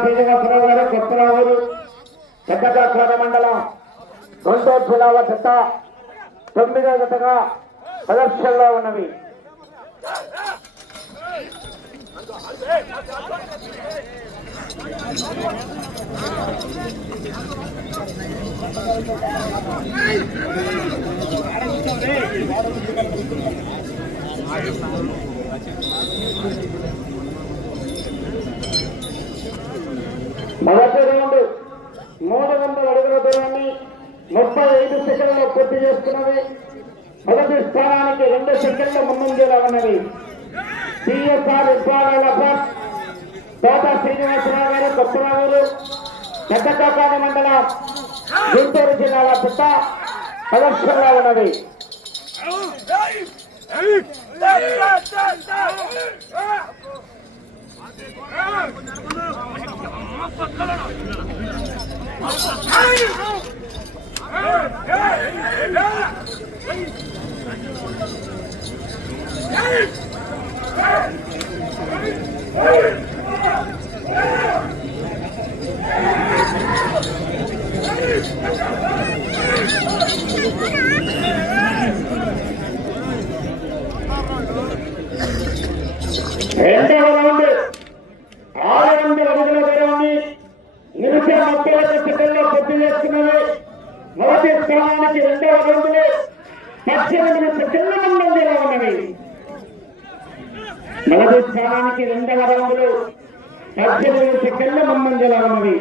శ్రీనివాసరావు గారు కొత్తరావులు పెద్దకాకార మండలం గుంటూరు జిల్లాల జత 9వ జతగా ప్రదర్శనలో ఉన్నవి. మొదటి రౌండ్ 300 అడుగుల దూరాన్ని 35 సెకండ్లలో పూర్తి చేసుకున్నది. మొదటి స్థానానికి 2 సెకండ్ల ముందంజలో ఉన్నది. టీఎస్ఆర్ విభాగాల తోట శ్రీనివాసరావు గారు కొత్తరావులు పెద్దకాకాని మండలం గుంటూరు జిల్లాల పుట్ట ప్రదర్శనలో ఉన్నది. రెండవ రౌండ్ 600 అడుగుల దూరాన్ని నిమిషం 31 సెకండ్లో పూర్తి చేసుకున్నది. మొదటి స్థానానికి 2వ రౌండ్లో 18 సెకండ్ల ముందంజలో ఉన్నవి. మొదటి స్థానానికి 2వ రౌండ్లో 18 సెకండ్ల ముందంజలో ఉన్నవి.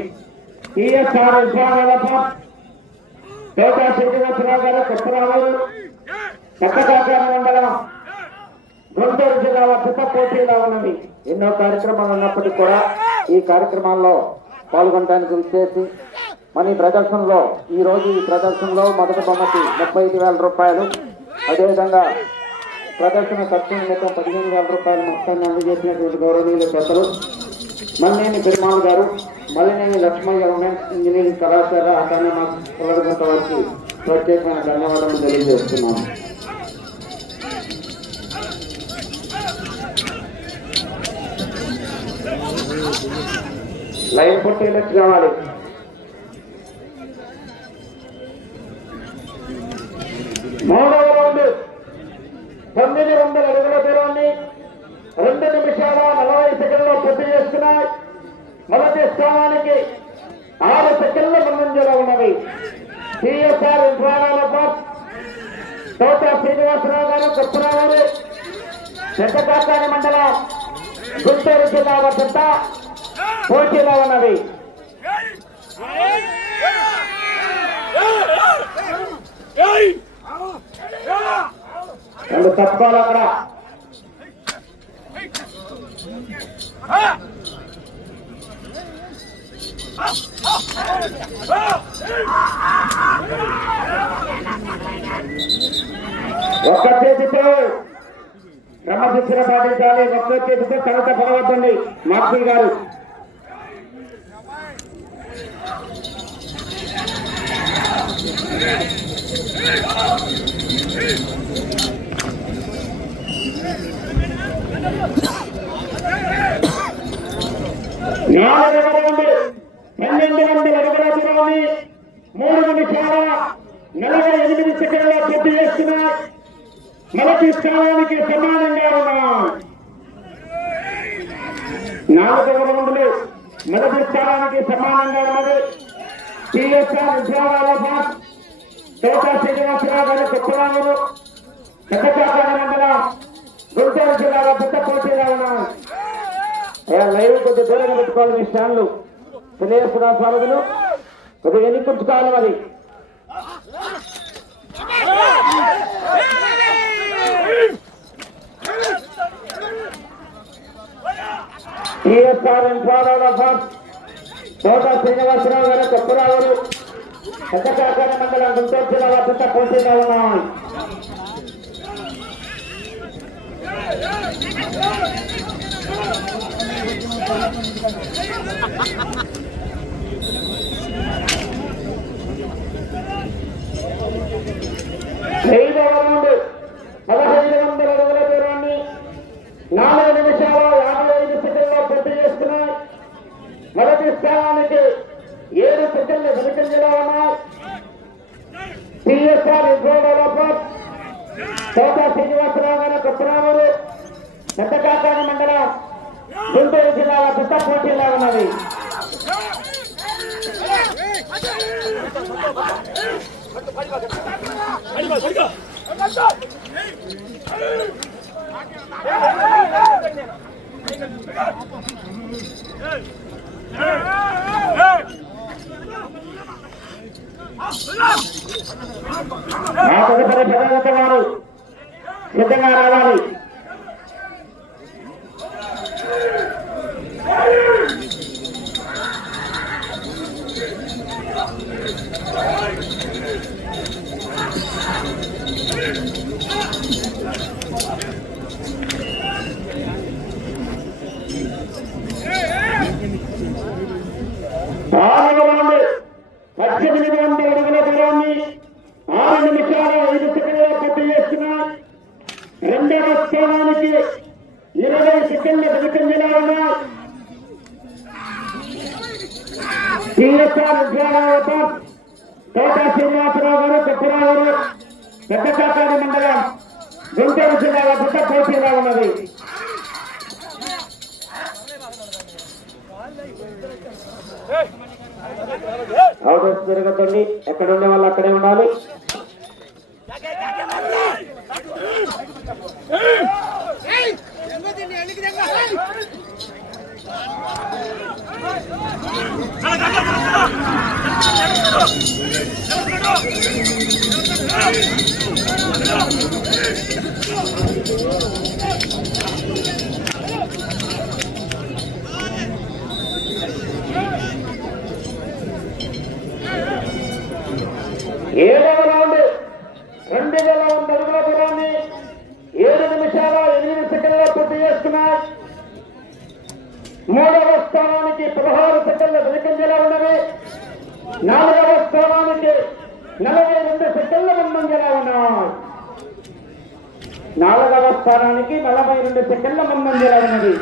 టీఎస్ఆర్ విభాగాల తోట శ్రీనివాసరావు గారు కొత్తరావులు పెద్దకాకాని మండలం గుంటూరు జిల్లాల పుట్ట పోటీలో ఉన్నది. ఎన్నో కార్యక్రమాలు ఉన్నప్పటికీ కూడా ఈ కార్యక్రమాల్లో పాల్గొనడానికి విచ్చేసి మన ప్రదర్శనలో ఈ ప్రదర్శనలో మొదటి బహుమతి 35,000 రూపాయలు, అదేవిధంగా ప్రదర్శన ఖర్చు నిమిత్తం 15,000 రూపాయలు మొత్తాన్ని అందజేసినటువంటి గౌరవనీయుల పెద్దలు మల్లేని పెరుమాళ్ గారు, మల్లినేని లక్ష్మయ్య ఉమెన్స్ ఇంజనీరింగ్ కళాశాల అటానమస్ కొలగొంట వారికి ప్రత్యేకమైన ధన్యవాదాలు తెలియజేస్తున్నాను. లైన్ పొట్టేలకు కావాలి. మూడవ రౌండ్ 900 అడుగుల దూరాన్ని 2 నిమిషాల 40 సెకండ్లో పూర్తి చేస్తున్నాయి. మొదటి స్థానానికి 6 సెకండ్ల ముందంజలో ఉన్నవి. టీఎస్ఆర్ విభాగాల తోట శ్రీనివాసరావు గారు కొత్తరావులు పెద్దకాకాని మండలం గుంటూరు జిల్లా వద్ద పోటీలో ఉన్నది. రెండు తప్పుకోవాలి అక్కడ. ఒక్క చేతితో క్రమశిక్షణ పాటించాలి. ఒక్క చేతితో కవిత పడవద్దండి మార్పి గారు. నాలుగవ రౌండ్ 1200 అడుగుల దూరాన్ని 3 నిమిషాల 48 సెకండ్ల పూర్తి చేస్తున్నాయి. మొదటి స్థానానికి సమానంగా ఉన్నాయి. 4వ రౌండ్లు మొదటి స్థానానికి సమానంగా ఉన్నది. టీఎస్ఆర్ విభాగాల తోట శ్రీనివాసరావు గారు కొత్తరావులు పెద్దకాకాని మండలం గుంటూరు జిల్లాలో పెద్ద పోటీగా ఉన్నాయి. లైవ్ కొద్ది దూరంగా పెట్టుకోవాలి. మీ స్టాండ్లు తెలియజేస్తున్న సారథులు కొద్దిగా ఎన్నికుంటుకోవాలి. మరి టీఎస్ఆర్ విభాగాల తోట శ్రీనివాసరావు గారు కొత్తరావులు పెద్దకాకాని మండలం గుంటూరు జిల్లాలో పెద్ద పోటీగా ఉన్నాయి. తోట శ్రీనివాసరావు గారు కొత్తరామూరు పెద్దకాకాని మండలం గుంటూరు జిల్లా పెద్ద పోటీలా ఉన్నది. తదుపరి పదవి వారు సిద్ధంగా రావాలి. రెండవ స్థానానికి 20 సెకండ్ల వెనుకంజలో ఉన్నాయి. టీఎస్ఆర్ ఉద్యానవనం తోట శ్రీనివాసరావు గారు కొత్తరావు గారు పెద్దకాకాని మండలం గుంటూరు జిల్లా పెద్ద పోటీగా ఉన్నది. అవుట్ జరగదండి. ఎక్కడ ఉండే వాళ్ళు అక్కడే ఉండాలి. ఏడవ రౌండ్ 2000 అడుగుల దూరాన్ని 7 నిమిషాల 8 సెకండ్ల పూర్తి చేస్తున్నాయి. మూడవ స్థానానికి 16 సెకండ్ల వెనుకంజలో ఉన్నవి. 4వ స్థానానికి 42 సెకండ్ల ముందంజలో ఉన్నాయి. 4వ స్థానానికి 42 సెకండ్ల ముందంజలో ఉన్నది.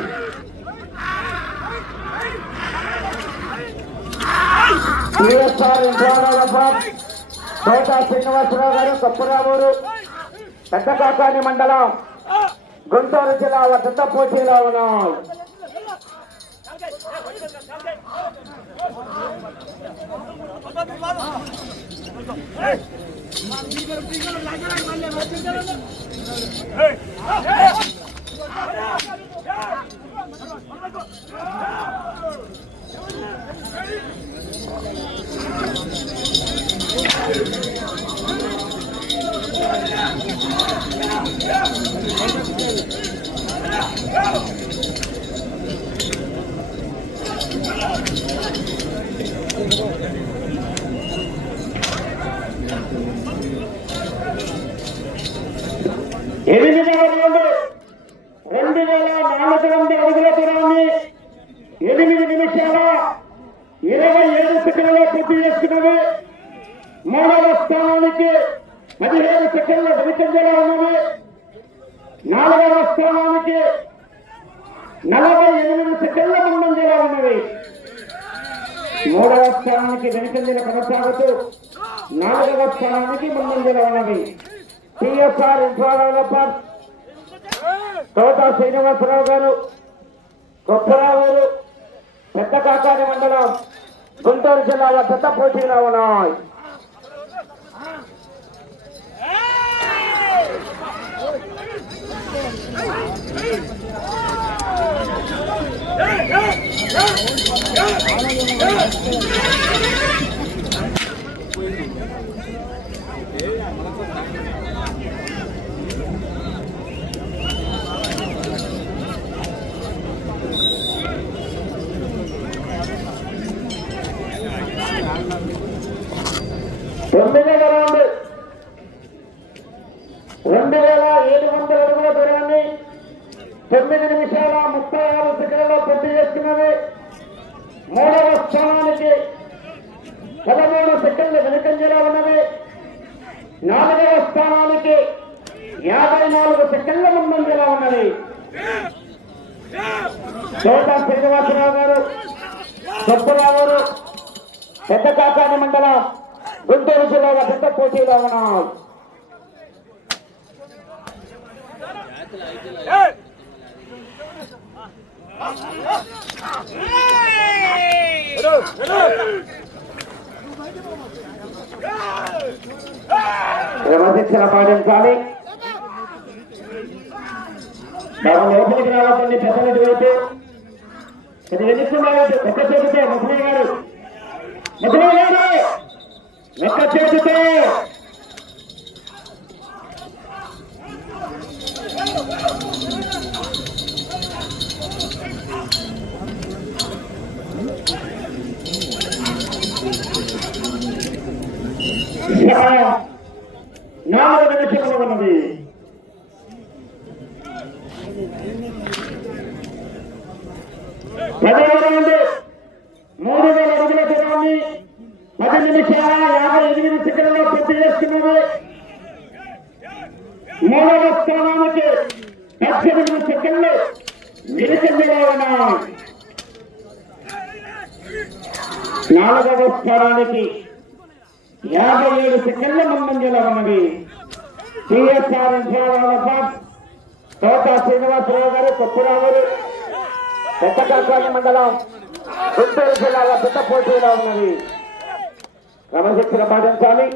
తోట శ్రీనివాసరావు గారు కొప్పరామూరు పెద్దకాకాని మండలం గుంటూరు జిల్లా పెద్ద పోటీలో ఉన్నాయి. ఎనిమిదవ రౌండ్ 2400 అడుగుల దూరాన్ని 8 నిమిషాల 27 సెకండ్లలో పూర్తి చేసుకున్నవి. 3వ స్థానానికి 17 సెకండ్ల వెనుకంజలో ఉన్నవి. 4వ స్థానానికి 48 సెకండ్ల ముందంజలో ఉన్నవి. 3వ స్థానానికి వెనుకంజల కొనసాగుతూ 4వ స్థానానికి ముందంజలో ఉన్నవి. టీఎస్ఆర్ డెవలపర్ తోట శ్రీనివాసరావు గారు కొత్తరావు గారు పెద్దకాకాని మండలం గుంటూరు జిల్లా పెద్ద పోటీలో ఉన్నాయి. తొమ్మిదవ రౌండ్ 2700 అడుగుల దూరాన్ని 9 నిమిషాల 36 సెకండ్లలో పూర్తి చేసుకున్నది. 3వ స్థానానికి 13 సెకండ్ల వెనుకంజలో ఉన్నది. 4వ స్థానానికి 54 సెకండ్ల ముందంజలో ఉన్నది. తోట శ్రీనివాసరావు గారు కొత్తరావు గారు పెద్దకాకాని మండలం గుంటూరు జిల్లా పెద్ద పోటీలో ఉన్నాయి. క్రమశిక్షణ పాటించాలి. లోపలికి రావద్దండి పెద్దలటి వైపు. ఇది వెనుక్కున్నారు ఒక్క చేతితో ముసలి గారు ఒక్క చేతితో నాలుగు నిమిషములు ఉన్నది. పదహారు 3000 అడుగుల దూరాన్ని 10 నిమిషాల 58 సెకండ్లలో పూర్తి చేస్తున్నది. మూడవ స్థానానికి 18 సెకండ్లు వెనుకంజలో ఉన్నాయి. నాలుగవ స్థానానికి 57 సెకండ్ల ముందంజలో ఉన్నది. టిఎస్ఆర్ తోట శ్రీనివాసరావు గారు, కొప్పురావు గారు, పెద్దకాకాని మండలం, గుంటూరు జిల్లాలో పెద్ద పోటీలో ఉన్నది. క్రమశిక్షణ పాటించాలి.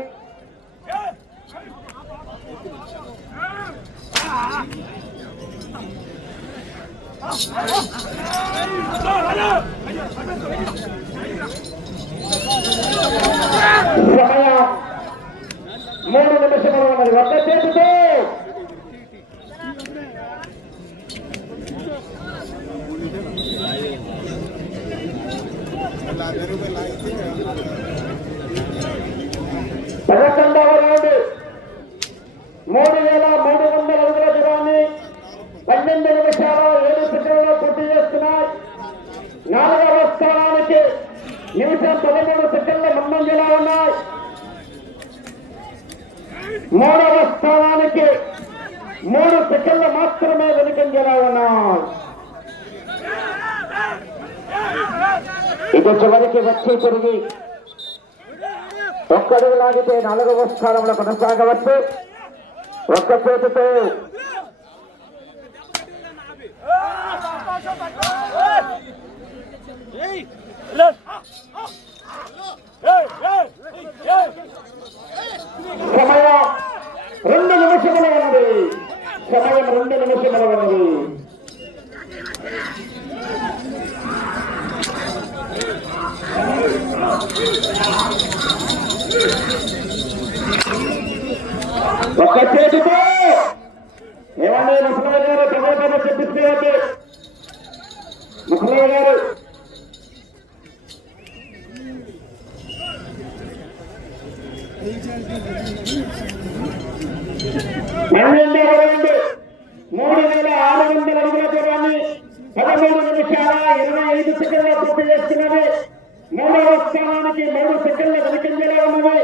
సమయం 3 నిమిషములు ఉన్నది. ఒక్క చేతితో పదకొండవ రౌండ్ 3300 అడుగుల దూరాన్ని 12 నిమిషాల 7 సెకండ్లలో పూర్తి చేస్తున్నాయి. నాలుగవ స్థానానికి నిమిషం 13 సెకండ్ల ముందంజలో ఉన్నాయి. మూడవ స్థానానికి 3 సెకండ్లు మాత్రమే వెనుకంజలో ఉన్నాయి. ఇది చివరికి వచ్చి తిరిగి ఒక్కడుగు లాగితే 4వ స్థానంలో కొనసాగవచ్చు. ఒక్క చేతితో సమయం 2 నిమిషములు ఉన్నది. సమయం 2 నిమిషములు ఉన్నది. ఒక్క చేతితో ఏమన్నా ముసలయ్య గారు టమాటా చెప్పిస్తే ముసలయ్య గారు పన్నెండు 3600 అడుగుల దూరాన్ని 13 నిమిషాల 25 సెకండ్ల పూర్తి చేస్తున్నది. మూడవ స్థానానికి 3 సెకండ్ల వెనుకంజలో ఉన్నది.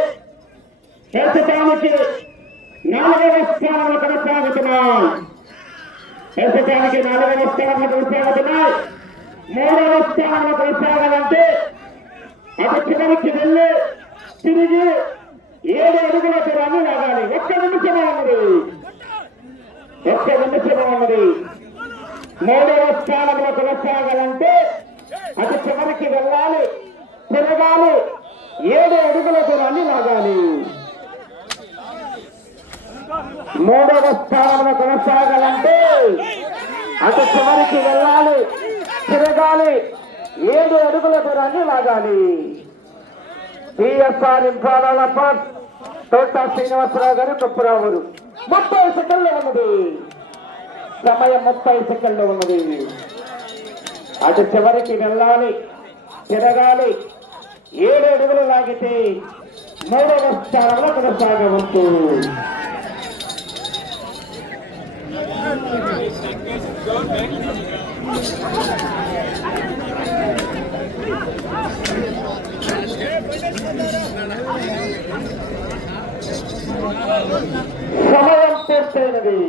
ప్రస్తుతానికి 4వ స్థానంలో కొనసాగుతున్నాయి. ప్రస్తుతానికి 4వ స్థానంలో కొనసాగుతున్నాయి. 3వ స్థానంలో కొనసాగాలంటే అటు చివరికి వెళ్ళి తిరిగి 7 అడుగుల దూరాన్ని లాగాలి. ఒక్క నిమిషమే ఉన్నది. 3వ స్థానంలో కొనసాగాలంటే అటు చివరికి వెళ్ళాలి, తిరగాలి, 7 అడుగుల దూరాన్ని లాగాలి. 3వ స్థానంలో కొనసాగాలంటే అటు చివరికి వెళ్ళాలి, తిరగాలి, 7 అడుగుల దూరాన్ని లాగాలి. టిఎస్ఆర్ ఇంఫాల తోట శ్రీనివాసరావు గారు, కొప్పురావు గారు. 30 సెకండ్లు ఉన్నది. సమయం 30 సెకండ్లు ఉన్నది. అటు చివరికి వెళ్ళాలి, తిరగాలి, 7 అడుగులు లాగితే 3వ స్థానంలో కొనసాగవచ్చు. సమయం పూర్తయినది.